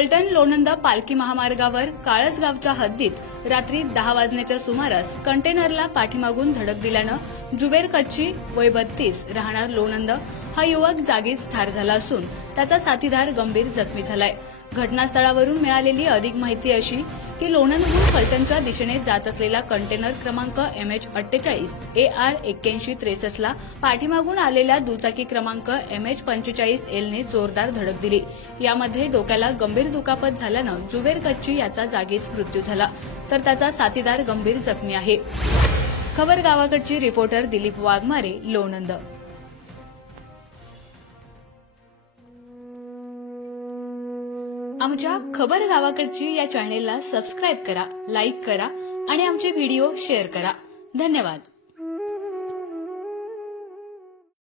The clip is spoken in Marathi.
फलटण लोणंद पालखी महामार्गावर काळसगावच्या हद्दीत रात्री 10 वाजण्याच्या सुमारास कंटेनरला पाठीमागून धडक दिल्यानं जुबेर कच्ची वय 32 राहणार लोणंद हा युवक जागीच ठार झाला असून त्याचा साथीदार गंभीर जखमी झालाय। घटनास्थळावरून मिळालेली अधिक माहिती अशी की लोणंदहून फलटणच्या दिशेने जात असलेला कंटेनर क्रमांक MH48 AR 8163 ला पाठीमागून आलेल्या दुचाकी क्रमांक MH 45 L ने जोरदार धडक दिली। यामध्ये डोक्याला गंभीर दुखापत झाल्यानं जुबेर कच्ची याचा जागीच मृत्यू झाला, तर त्याचा साथीदार गंभीर जखमी आहे। खबर गावाकडची रिपोर्टर दिलीप वाघमारे, लोणंद। आमच्या खबर गावाकडची या चॅनेलला सबस्क्राइब करा, लाईक करा आणि आमचे व्हिडिओ शेअर करा। धन्यवाद।